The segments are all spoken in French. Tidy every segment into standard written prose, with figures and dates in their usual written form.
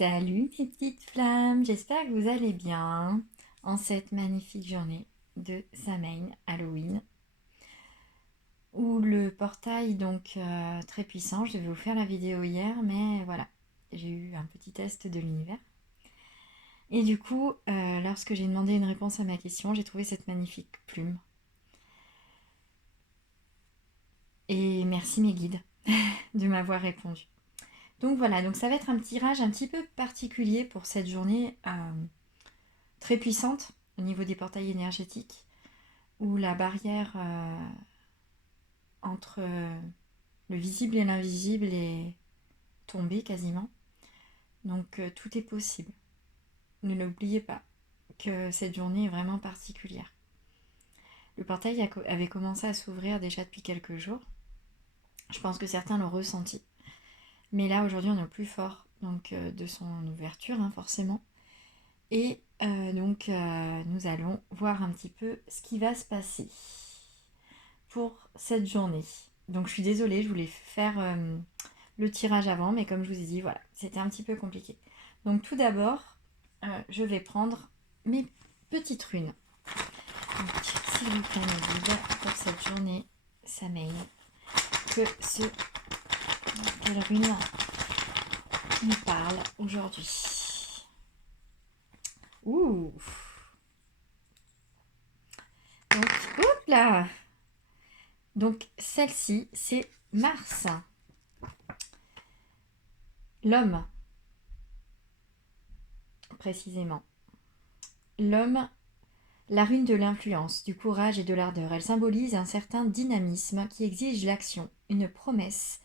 Salut mes petites flammes, j'espère que vous allez bien en cette magnifique journée de Samhain, Halloween, où le portail très puissant, je devais vous faire la vidéo hier, mais voilà, j'ai eu un petit test de l'univers. Et du coup, lorsque j'ai demandé une réponse à ma question, j'ai trouvé cette magnifique plume. Et merci mes guides de m'avoir répondu. Donc voilà, donc ça va être un tirage un petit peu particulier pour cette journée très puissante au niveau des portails énergétiques, où la barrière entre le visible et l'invisible est tombée quasiment. Donc tout est possible. Ne l'oubliez pas que cette journée est vraiment particulière. Le portail avait commencé à s'ouvrir déjà depuis quelques jours. Je pense que certains l'ont ressenti. Mais là, aujourd'hui, on est au plus fort de son ouverture, forcément. Et nous allons voir un petit peu ce qui va se passer pour cette journée. Donc je suis désolée, je voulais faire le tirage avant, mais comme je vous ai dit, voilà, c'était un petit peu compliqué. Donc tout d'abord, je vais prendre mes petites runes. Donc s'il vous plaît, mes guides, pour cette journée, ça m'aide. Quelle rune nous parle aujourd'hui? Ouh. Donc, hop là. Donc celle-ci, c'est Mars. L'homme, précisément. L'homme, la rune de l'influence, du courage et de l'ardeur. Elle symbolise un certain dynamisme qui exige l'action, une promesse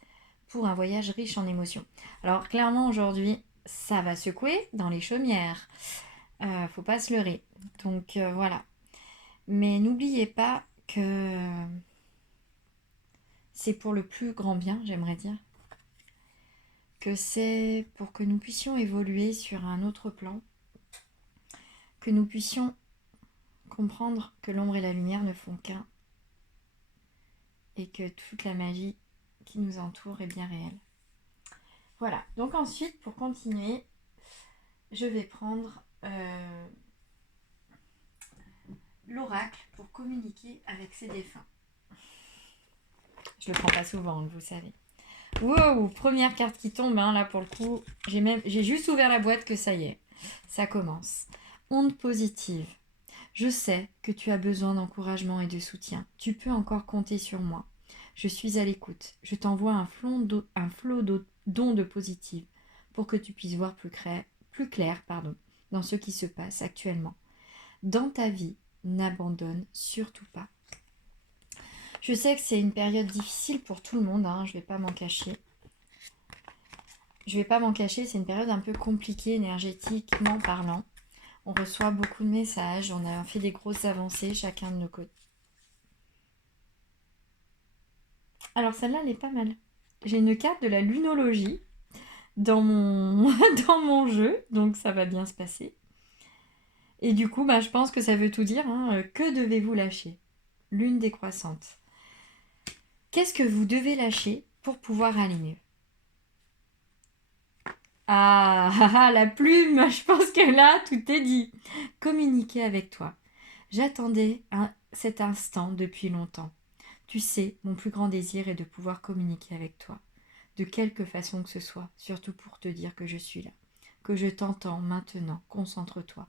pour un voyage riche en émotions. Alors clairement aujourd'hui, ça va secouer dans les chaumières. Faut pas se leurrer. Donc voilà. Mais n'oubliez pas que c'est pour le plus grand bien, j'aimerais dire. Que c'est pour que nous puissions évoluer sur un autre plan. Que nous puissions comprendre que l'ombre et la lumière ne font qu'un. Et que toute la magie qui nous entoure est bien réelle. Voilà, donc ensuite, pour continuer, je vais prendre l'oracle pour communiquer avec ses défunts. Je le prends pas souvent, vous savez. Wow, première carte qui tombe, là pour le coup, j'ai juste ouvert la boîte que ça y est, ça commence. Onde positive. Je sais que tu as besoin d'encouragement et de soutien. Tu peux encore compter sur moi. Je suis à l'écoute. Je t'envoie un flot d'ondes positives pour que tu puisses voir plus clair dans ce qui se passe actuellement. Dans ta vie, n'abandonne surtout pas. Je sais que c'est une période difficile pour tout le monde, je ne vais pas m'en cacher. C'est une période un peu compliquée énergétiquement parlant. On reçoit beaucoup de messages, on a fait des grosses avancées chacun de nos côtés. Alors celle-là, elle est pas mal. J'ai une carte de la lunologie dans mon, dans mon jeu, donc ça va bien se passer. Et du coup, je pense que ça veut tout dire. Que devez-vous lâcher? Lune décroissante. Qu'est-ce que vous devez lâcher pour pouvoir aller mieux? Ah, la plume, je pense que là, tout est dit. Communiquer avec toi. J'attendais cet instant depuis longtemps. Tu sais, mon plus grand désir est de pouvoir communiquer avec toi, de quelque façon que ce soit, surtout pour te dire que je suis là, que je t'entends maintenant, concentre-toi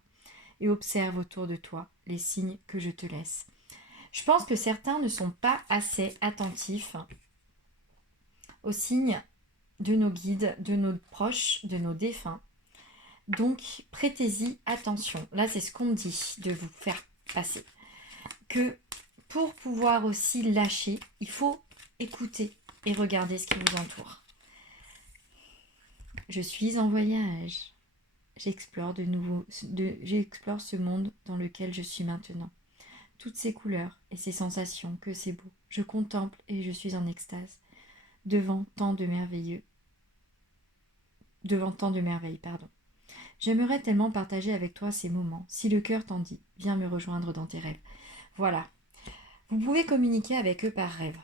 et observe autour de toi les signes que je te laisse. Je pense que certains ne sont pas assez attentifs aux signes de nos guides, de nos proches, de nos défunts. Donc, prêtez-y attention. Là, c'est ce qu'on me dit de vous faire passer. Que pour pouvoir aussi lâcher, il faut écouter et regarder ce qui vous entoure. Je suis en voyage. J'explore j'explore ce monde dans lequel je suis maintenant. Toutes ces couleurs et ces sensations, que c'est beau. Je contemple et je suis en extase devant tant de merveilles, pardon. J'aimerais tellement partager avec toi ces moments. Si le cœur t'en dit, viens me rejoindre dans tes rêves. Voilà. Vous pouvez communiquer avec eux par rêve.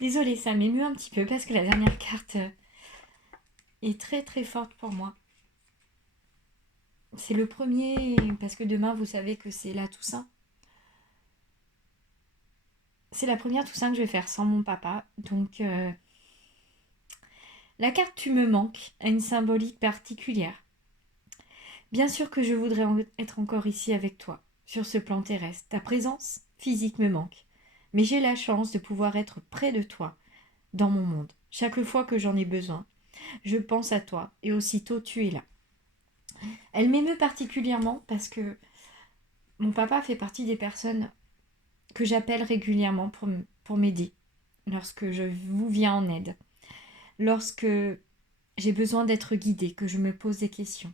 Désolée, ça m'émeut un petit peu parce que la dernière carte est très très forte pour moi. C'est le premier, parce que demain, vous savez que c'est la Toussaint. C'est la première Toussaint que je vais faire sans mon papa. Donc, la carte Tu me manques a une symbolique particulière. Bien sûr que je voudrais être encore ici avec toi, sur ce plan terrestre. Ta présence physique me manque. Mais j'ai la chance de pouvoir être près de toi, dans mon monde. Chaque fois que j'en ai besoin, je pense à toi et aussitôt tu es là. Elle m'émeut particulièrement parce que mon papa fait partie des personnes que j'appelle régulièrement pour m'aider lorsque je vous viens en aide, lorsque j'ai besoin d'être guidée, que je me pose des questions.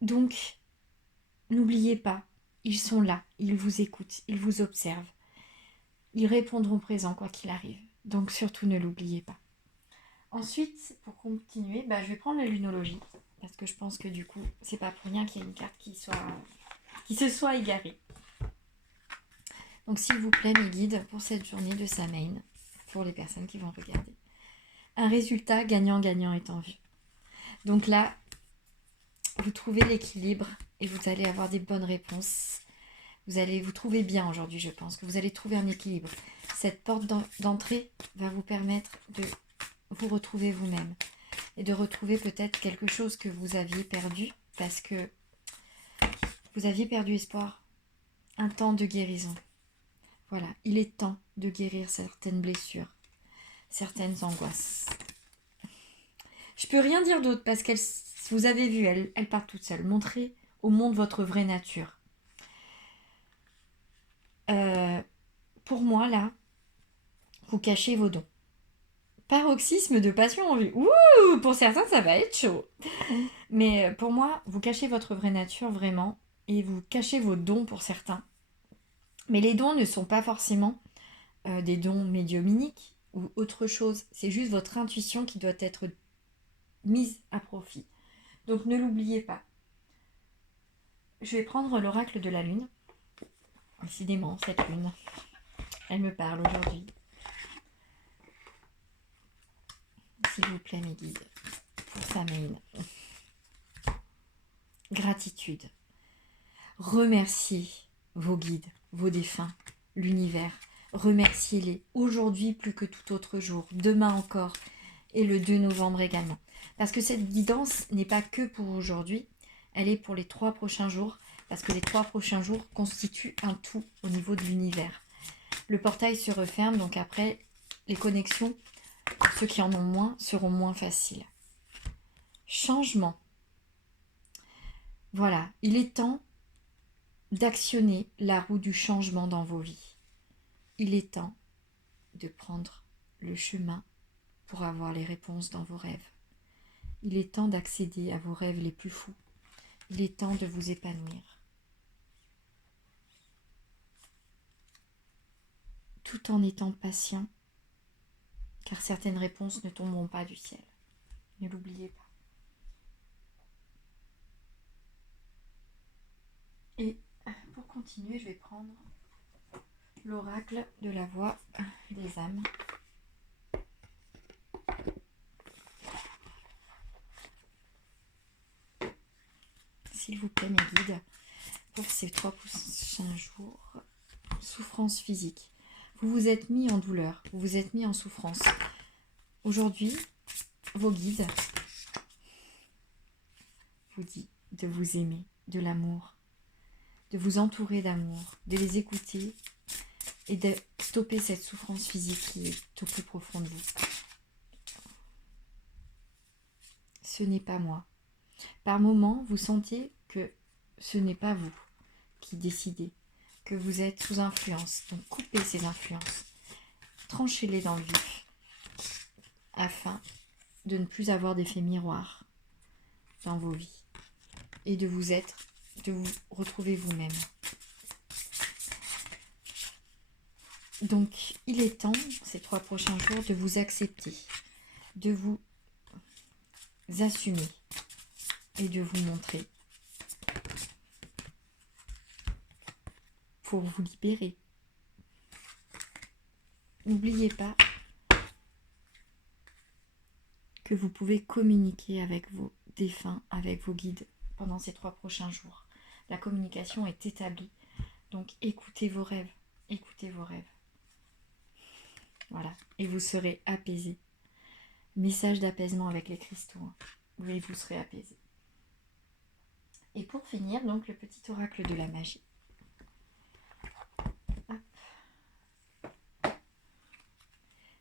Donc, n'oubliez pas, ils sont là, ils vous écoutent, ils vous observent. Ils répondront présent quoi qu'il arrive. Donc surtout ne l'oubliez pas. Ensuite, pour continuer, je vais prendre la lunologie. Parce que je pense que du coup, c'est pas pour rien qu'il y a une carte qui se soit égarée. Donc s'il vous plaît, mes guides, pour cette journée de Samhain, pour les personnes qui vont regarder, un résultat gagnant-gagnant est en vue. Donc là, vous trouvez l'équilibre et vous allez avoir des bonnes réponses. Vous allez vous trouver bien aujourd'hui, je pense, que vous allez trouver un équilibre. Cette porte d'entrée va vous permettre de vous retrouver vous-même et de retrouver peut-être quelque chose que vous aviez perdu parce que vous aviez perdu espoir. Un temps de guérison. Voilà, il est temps de guérir certaines blessures, certaines angoisses. Je peux rien dire d'autre parce qu'elle, vous avez vu, elle part toute seule. Montrez au monde votre vraie nature. Pour moi, là, vous cachez vos dons. Paroxysme de passion en vue. Ouh, pour certains, ça va être chaud. Mais pour moi, vous cachez votre vraie nature vraiment et vous cachez vos dons pour certains. Mais les dons ne sont pas forcément des dons médiumniques ou autre chose. C'est juste votre intuition qui doit être mise à profit. Donc ne l'oubliez pas. Je vais prendre l'oracle de la lune. Décidément, cette lune, elle me parle aujourd'hui. S'il vous plaît, mes guides, pour Samhain. Gratitude. Remerciez vos guides, vos défunts, l'univers. Remerciez-les aujourd'hui plus que tout autre jour, demain encore et le 2 novembre également. Parce que cette guidance n'est pas que pour aujourd'hui, elle est pour les 3 prochains jours, parce que les 3 prochains jours constituent un tout au niveau de l'univers. Le portail se referme, donc après, les connexions, ceux qui en ont moins, seront moins faciles. Changement. Voilà, il est temps d'actionner la roue du changement dans vos vies. Il est temps de prendre le chemin pour avoir les réponses dans vos rêves. Il est temps d'accéder à vos rêves les plus fous. Il est temps de vous épanouir. Tout en étant patient, car certaines réponses ne tomberont pas du ciel. Ne l'oubliez pas. Et pour continuer, je vais prendre l'oracle de la voix des âmes. S'il vous plaît, mes guides, pour ces 3 prochains jours, souffrance physique. Vous vous êtes mis en douleur, vous vous êtes mis en souffrance. Aujourd'hui, vos guides vous disent de vous aimer, de l'amour, de vous entourer d'amour, de les écouter et de stopper cette souffrance physique qui est au plus profond de vous. Ce n'est pas moi. Par moments, vous sentez que ce n'est pas vous qui décidez, que vous êtes sous influence. Donc coupez ces influences, tranchez-les dans le vif, afin de ne plus avoir d'effet miroir dans vos vies et de vous retrouver vous-même. Donc il est temps, ces 3 prochains jours, de vous accepter, de vous assumer et de vous montrer pour vous libérer. n'oubliez pas que vous pouvez communiquer avec vos défunts, avec vos guides pendant ces 3 prochains jours. La communication est établie. Donc écoutez vos rêves. Écoutez vos rêves. Voilà. Et vous serez apaisé. Message d'apaisement avec les cristaux. Oui, vous serez apaisé. Et pour finir, donc le petit oracle de la magie. Hop.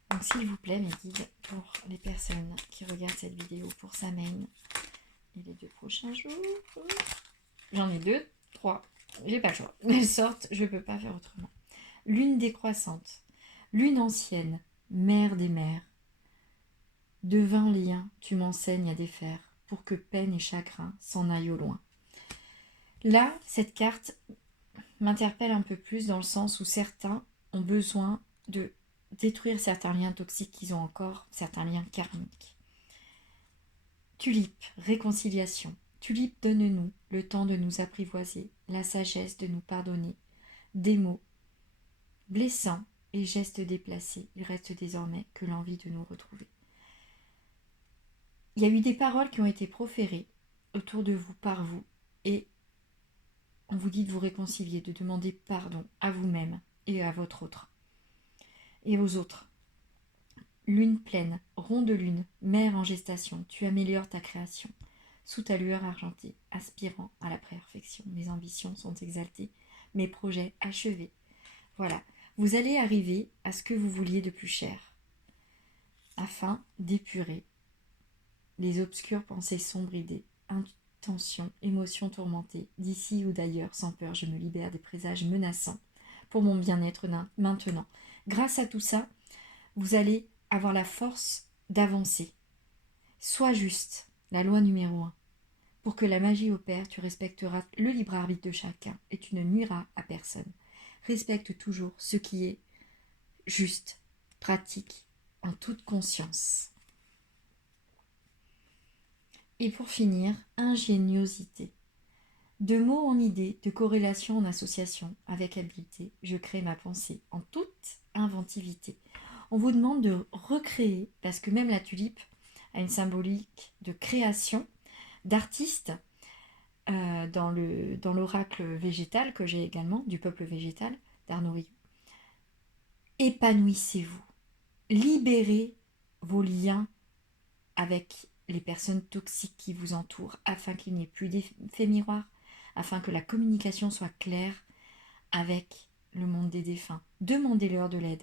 Donc s'il vous plaît, mes guides, pour les personnes qui regardent cette vidéo pour Samhain et les 2 prochains jours. J'en ai 2, 3. J'ai pas le choix. Elles sortent, je peux pas faire autrement. Lune décroissante. Lune ancienne. Mère des mères. De vains liens, tu m'enseignes à défaire, pour que peine et chagrin s'en aillent au loin. Là, cette carte m'interpelle un peu plus dans le sens où certains ont besoin de détruire certains liens toxiques qu'ils ont encore, certains liens karmiques. Tulipe, réconciliation. Tulipe, donne-nous le temps de nous apprivoiser, la sagesse de nous pardonner. Des mots blessants et gestes déplacés, il reste désormais que l'envie de nous retrouver. Il y a eu des paroles qui ont été proférées autour de vous, par vous, et on vous dit de vous réconcilier, de demander pardon à vous-même et à votre autre, et aux autres. Lune pleine, ronde lune, mère en gestation, tu améliores ta création. Sous ta lueur argentée, aspirant à la perfection, mes ambitions sont exaltées, mes projets achevés. Voilà, vous allez arriver à ce que vous vouliez de plus cher, afin d'épurer les obscures pensées sombres idées, intentions, émotions tourmentées, d'ici ou d'ailleurs, sans peur, je me libère des présages menaçants pour mon bien-être maintenant. Grâce à tout ça, vous allez avoir la force d'avancer. Sois juste, la loi numéro 1. Pour que la magie opère, tu respecteras le libre arbitre de chacun et tu ne nuiras à personne. Respecte toujours ce qui est juste, pratique, en toute conscience. Et pour finir, ingéniosité. De mots en idées, de corrélation en association, avec habileté, je crée ma pensée en toute inventivité. On vous demande de recréer, parce que même la tulipe a une symbolique de création, d'artiste, dans l'oracle végétal que j'ai également, du peuple végétal, d'Arnaud Rieu. Épanouissez-vous, libérez vos liens avec les personnes toxiques qui vous entourent, afin qu'il n'y ait plus d'effet miroir, afin que la communication soit claire avec le monde des défunts. Demandez-leur de l'aide.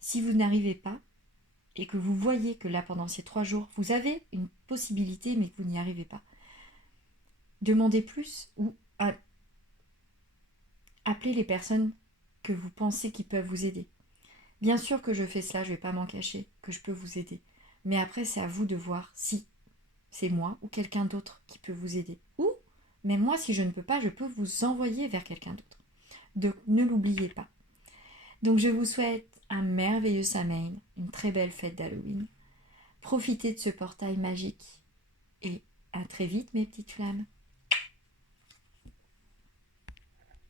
Si vous n'arrivez pas, et que vous voyez que là, pendant ces 3 jours, vous avez une possibilité, mais que vous n'y arrivez pas, demandez plus ou appelez les personnes que vous pensez qui peuvent vous aider. Bien sûr que je fais cela, je ne vais pas m'en cacher, que je peux vous aider. Mais après, c'est à vous de voir si c'est moi ou quelqu'un d'autre qui peut vous aider. Ou, même moi, si je ne peux pas, je peux vous envoyer vers quelqu'un d'autre. Donc, ne l'oubliez pas. Donc, je vous souhaite un merveilleux Samhain, une très belle fête d'Halloween. Profitez de ce portail magique et à très vite, mes petites flammes.